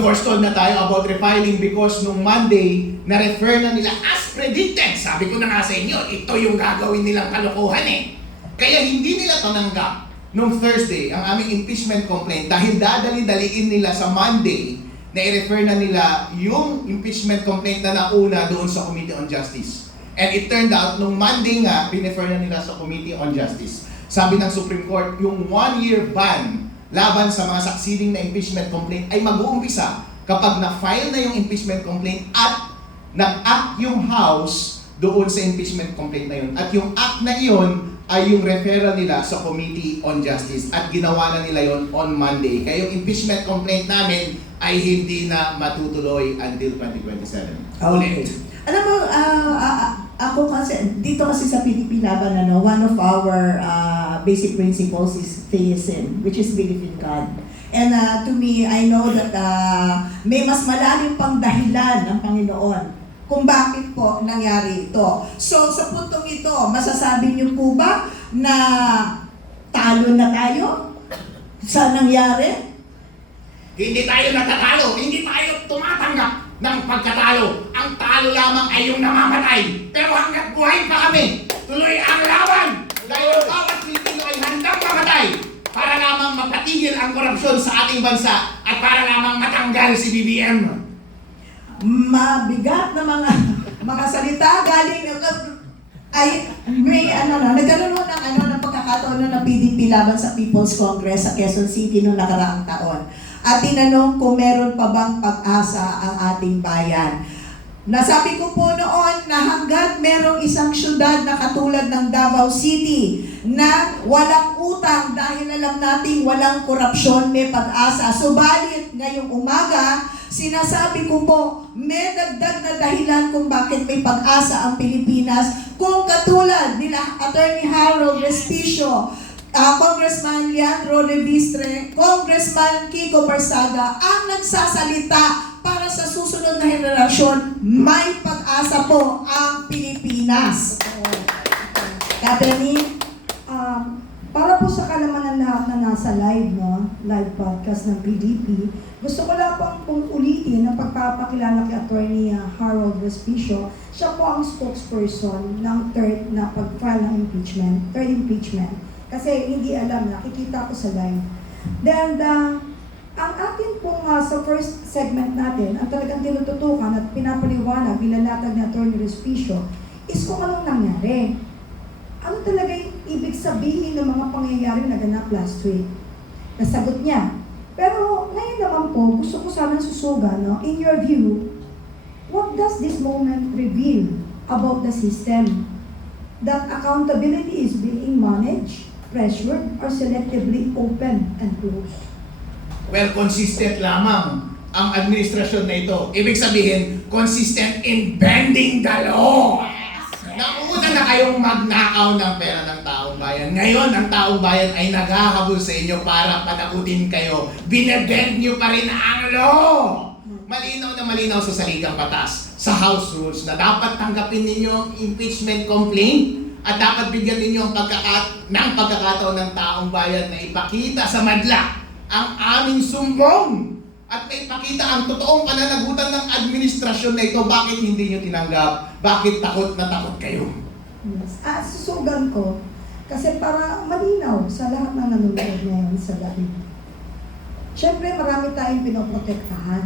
course, told na tayo about refiling because nung Monday, na-refer na nila as predicted. Sabi ko na nga sa inyo, ito yung gagawin nilang kalokohan eh. Kaya hindi nila tananggap nung Thursday ang aming impeachment complaint dahil dadali-daliin nila sa Monday na i-refer na nila yung impeachment complaint na nauna doon sa Committee on Justice. And it turned out, nung Monday nga, pinefer na nila sa Committee on Justice. Sabi ng Supreme Court, yung 1-year ban laban sa mga succeeding na impeachment complaint ay mag-uumpisa kapag na-file na yung impeachment complaint at nag-act yung House doon sa impeachment complaint na yun. At yung act na yun ay yung referral nila sa Committee on Justice at ginawa na nila yon on Monday. Kaya yung impeachment complaint namin ay hindi na matutuloy until 2027. Okay. Alam mo, ako kasi, dito kasi sa PDP Laban, one of our basic principles is theism, which is belief in God. And to me, I know that may mas malalim pang dahilan ng Panginoon kung bakit po nangyari ito. So, sa puntong ito, masasabi niyo po ba na talo na tayo sa nangyari? Hindi tayo natatalo, hindi tayo tumatanggap ng pagkatalo. Ang talo lamang ay yung namamatay. Pero hanggat buhay pa kami, tuloy ang laban. Dahil bawat Pilipino ay handang mamatay para lamang mapatigil ang korupsyon sa ating bansa at para lamang matanggal si BBM. Mabigat na mga salita galing ay may nagkaroon ng pagkakataon ng PDP laban sa People's Congress sa Quezon City noong nakaraang taon. At tinanong kung meron pa bang pag-asa ang ating bayan. Nasabi ko po noon na hanggat merong isang syudad na katulad ng Davao City na walang utang dahil alam nating walang korupsyon, may pag-asa. Subalit ngayong umaga, sinasabi ko po, may dagdag na dahilan kung bakit may pag-asa ang Pilipinas. Kung katulad nila Attorney Harold Respicio, Congressman Leandro Levistre, Congressman Kiko Barsaga, ang nagsasalita para sa susunod na henerasyon, may pag-asa po ang Pilipinas. Catherine, para po sa kalamanan lahat na nasa live, live podcast ng PDP, gusto ko lang pong ulitin ang pagpapakilala kay Attorney Harold Respicio. Siya po ang spokesperson ng third na pag-file ng impeachment, third impeachment. Kasi hindi alam, nakikita ko sa live. Then, ang atin pong sa first segment natin, ang talagang tinututukan at pinapaliwanag, nilalatag ni Attorney Respicio, is kung anong nangyari. Ano talaga yung ibig sabihin ng mga pangyayari na ganap last week? Nasagot niya. Pero ngayon naman po, gusto ko sanang susugan, in your view, what does this moment reveal about the system? That accountability is being managed, pressured, or selectively open and closed? Well, consistent lamang ang administrasyon na ito. Ibig sabihin, consistent in bending the law. Nauna na kayong magnakaw ng pera ng taong bayan. Ngayon, ang taong bayan ay naghahabol sa inyo para panagutin kayo. Binebend nyo pa rin ang law. Malinaw na malinaw sa saligang batas, sa House Rules, na dapat tanggapin ninyo ang impeachment complaint at dapat bigyan ninyo ang pagkakataon ng taong bayan na ipakita sa madla ang aming sumbong at may ipakita ang totoong pananagutan ng administrasyon na ito. Bakit hindi nyo tinanggap? Bakit takot na takot kayo? Yes. Susugan ko, kasi para malinaw sa lahat ng nanonood ngayon sa live. Siyempre, marami tayong pinoprotektahan.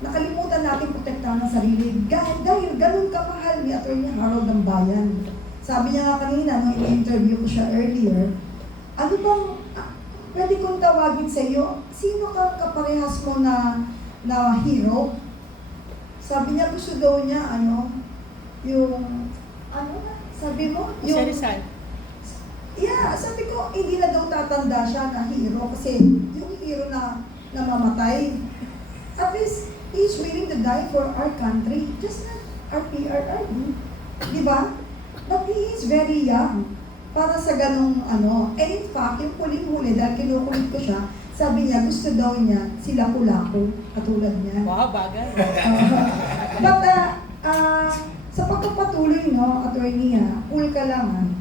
Nakalimutan natin protektahan ang sarili dahil ganun kamahal ni Atty. Harold ang bayan. Sabi niya nga kanina, nung in-interview ko siya earlier, ano bang, pwede kong tawagin sa iyo, sino ka kaparehas mo na hero? Sabi niya, gusto daw niya, sabi mo? Yung, yeah, sabi ko, hindi na daw tatanda siya na hero kasi yung hero na namamatay, at least, he's willing to die for our country, just not our PRRD. Di ba? But he is very young para sa ganong And in fact, yung huling-huli, dahil kinukulit ko siya, sabi niya, gusto daw niya si Lapu-Lapu, katulad niya. Wow, bagay. But, sa pagpapatuloy, attorney, cool ka lang,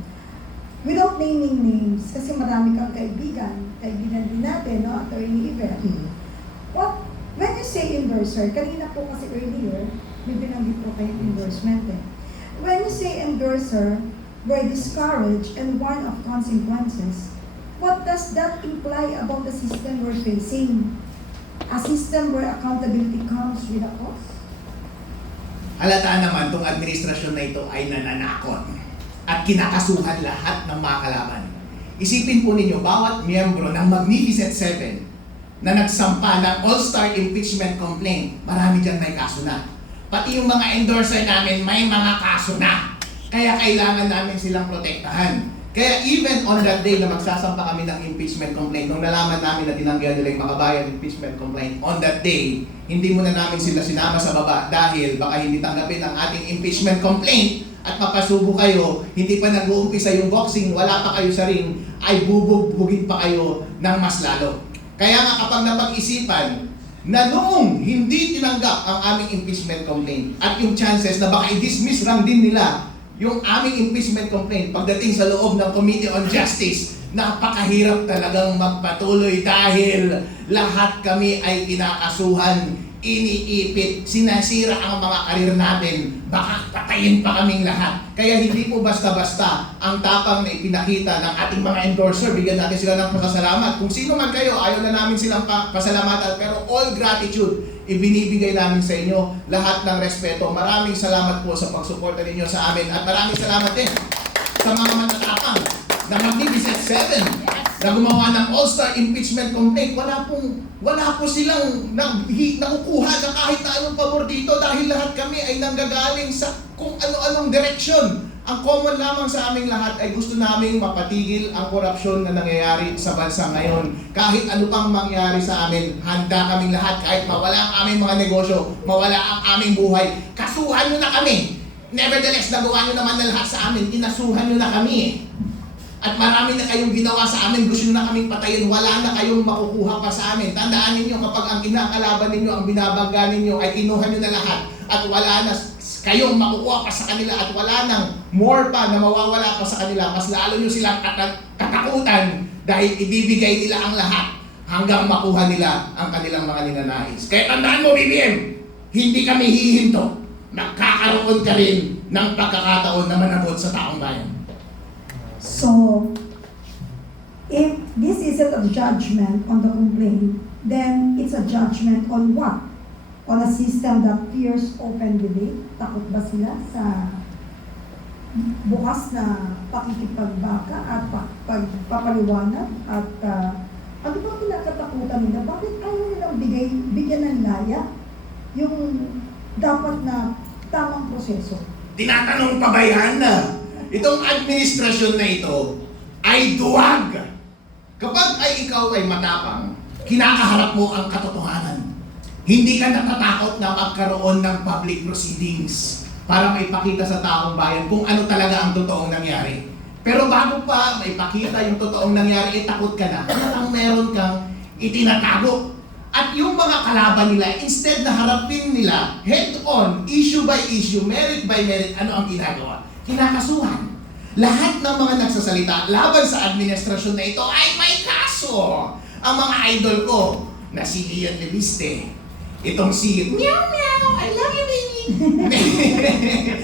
without naming names, kasi marami kang kaibigan din natin, attorney Iver. When you say endorser, kanina po kasi earlier, may binanggit po kayong endorsement eh. When you say endorser, were discouraged and warned of consequences, what does that imply about the system we're facing? A system where accountability comes with a cost? Halata naman itong administrasyon na ito ay nananakot at kinakasuhan lahat ng mga kalaban. Isipin po ninyo, bawat miyembro ng Magnificent Seven na nagsampa ng all-star impeachment complaint, marami dyan may kaso na. Pati yung mga endorser namin may mga kaso na. Kaya kailangan namin silang protektahan. Kaya even on that day na magsasampa kami ng impeachment complaint, nung nalaman namin na tinanggihan nila yung makabayan impeachment complaint, on that day, hindi muna namin sila sinama sa baba dahil baka hindi tanggapin ang ating impeachment complaint at mapasubo kayo, hindi pa nag-uumpisa yung boxing, wala pa kayo sa ring, ay bubugbugin pa kayo ng mas lalo. Kaya nga kapag napag-isipan na noong hindi tinanggap ang aming impeachment complaint at yung chances na baka i-dismiss lang din nila yung aming impeachment complaint pagdating sa loob ng Committee on Justice, napakahirap talagang magpatuloy dahil lahat kami ay kinakasuhan, iniipit, sinasira ang mga karir natin, baka patayin pa kaming lahat. Kaya hindi po basta-basta ang tapang na ipinakita ng ating mga endorser, bigyan natin sila ng pasasalamat. Kung sino man kayo, ayaw na namin silang pasalamatan, pero all gratitude, ibinibigay namin sa inyo lahat ng respeto. Maraming salamat po sa pagsuporta ninyo sa amin at maraming salamat din sa mga matatapang na Magnificent Seven na gumawa ng all-star impeachment complaint. Wala po silang nakukuha na kahit na anong pabor dito dahil lahat kami ay nanggagaling sa kung ano-anong direksyon. Ang common lamang sa aming lahat ay gusto naming mapatigil ang korupsyon na nangyayari sa bansa ngayon. Kahit ano pang mangyari sa amin, handa kaming lahat kahit mawala ang aming mga negosyo, mawala ang aming buhay. Kasuhan nyo na kami. Nevertheless, nagawa nyo naman na lahat sa amin, kinasuhan nyo na kami eh. At marami na kayong ginawa sa amin, gusto nyo na kaming patayin, wala na kayong makukuha pa sa amin. Tandaan ninyo, kapag ang kinakalaban ninyo, ang binabangga ninyo, ay kinuha nyo na lahat at wala na kayong makukuha pa sa kanila at wala nang more pa na mawawala pa sa kanila, mas lalo nyo silang katakutan dahil ibibigay nila ang lahat hanggang makuha nila ang kanilang mga ninanais. Kaya tandaan mo, BBM, hindi kami hihinto. Magkakaroon ka rin ng pagkakataon na manabot sa taong bayan. So, if this isn't a judgment on the complaint, then it's a judgment on what? On a system that fears open debate? Takot ba sila sa bukas na pakikipagbaka at pagpapaliwanag? At ano ba kinakatakutan nila? Bakit ayaw nilang bigyan ng laya yung dapat na tamang proseso? Tinatanong pa ba yan? Itong administrasyon na ito ay duwag. Kapag ay ikaw ay matapang, kinakaharap mo ang katotohanan. Hindi ka natatakot na magkaroon ng public proceedings para maipakita sa taong bayan kung ano talaga ang totoong nangyari. Pero bago pa maipakita yung totoong nangyari, takot ka na. Ang meron kang itinatago. At yung mga kalaban nila, instead na harapin nila head-on, issue by issue, merit by merit, ano ang ginagawa? Kinakasuhan. Lahat ng mga nagsasalita laban sa administrasyon na ito ay may kaso. Ang mga idol ko na si Ian Leviste, itong si Meow Meow, I love you baby,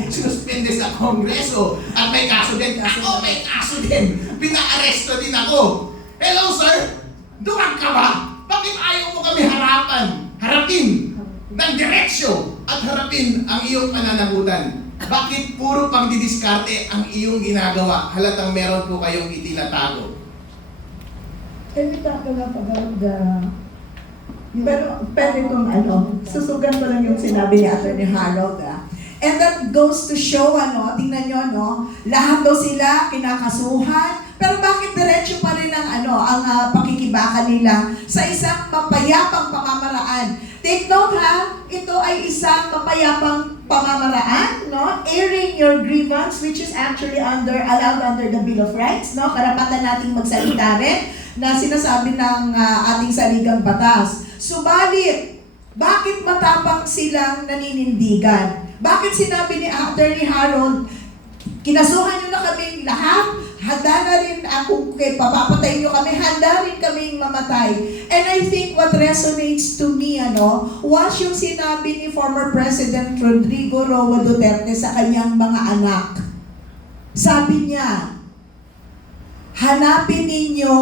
sinuspende sa Kongreso at may kaso din. Ako may kaso din. Pinaaresto din ako. Hello sir, duwag ka ba? Bakit ayaw mo kami harapin ng diretsyo at harapin ang iyong pananagutan? Bakit puro pang didiskarte ang iyong ginagawa? Halatang meron po kayong itinatago. Can we talk about the... Pero pwede kong susugan ko lang yung sinabi ni Atty. Harold. And that goes to show, tingnan nyo, lahat daw sila kinakasuhan, pero bakit diretso pa rin ang pakikibaka nila sa isang mapayapang pamamaraan? Take note ito ay isang mapayapang pamamaraan, airing your grievance, which is actually allowed under the Bill of Rights, karapatan nating magsalita rin, na sinasabi ng ating saligang batas. Subalit, bakit matapang silang naninindigan? Bakit sinabi ni Atty. Harold, kinasuhan nyo na kaming lahat handa na rin ako, papapatayin nyo kami, handa rin kaming mamatay. And I think what resonates to me, was yung sinabi ni former President Rodrigo Roa Duterte sa kanyang mga anak. Sabi niya, hanapin ninyo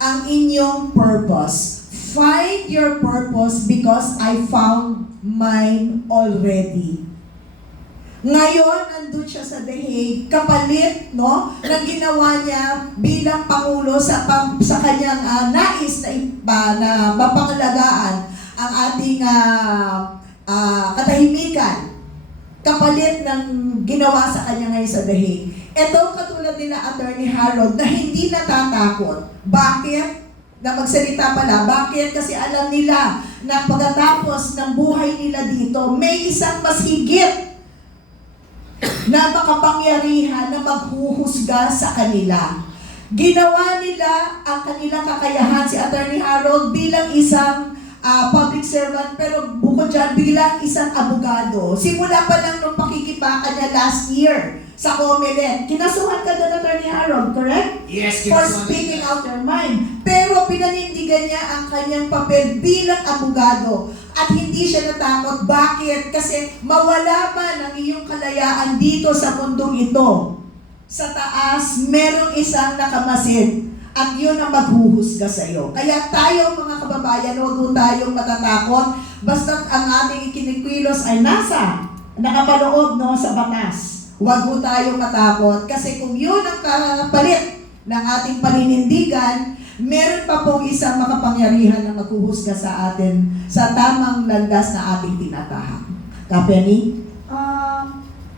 ang inyong purpose. Find your purpose because I found mine already. Ngayon, nandun siya sa The Hague, kapalit, ng ginawa niya bilang Pangulo sa kanyang nais na mapangalagaan ang ating katahimikan. Kapalit ng ginawa sa kanya ngayon sa The Hague. Ito katulad nila Attorney Harold na hindi natatakot. Bakit? Na magsalita pala. Bakit? Kasi alam nila na pagkatapos ng buhay nila dito, may isang mas higit na makapangyarihan na maghuhusga sa kanila. Ginawa nila ang kanilang kakayahan si Attorney Harold bilang isang public servant, pero bukod dyan, bilang isang abogado. Simula pa lang nung pakikipaka niya last year sa COMELEC. Kinasuhan ka doon, Attorney Harold, correct? Yes, For kinasuhan speaking niya. out your mind. Pero pinanindigan niya ang kanyang papel bilang abogado. At hindi siya natakot. Bakit? Kasi mawala man ang iyong kalayaan dito sa mundong ito. Sa taas, merong isang nakamasid. At yun ang maghuhusga sa iyo. Kaya tayo mga kababayan, huwag po tayong matatakot. Basta ang ating ikinikwilos ay nakapaloob sa batas. Huwag po tayong matakot. Kasi kung yun ang kapalit ng ating paninindigan, meron pa pong isang makapangyarihan na maghuhusga sa atin sa tamang landas na ating tinatahak. Kapeni?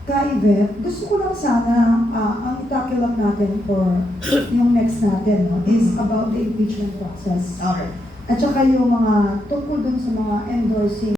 Ka-Yvette, gusto ko lang sana, ang itakil lang natin for yung next natin, is about the impeachment process. Okay. At saka yung mga tungkol dun sa mga endorsing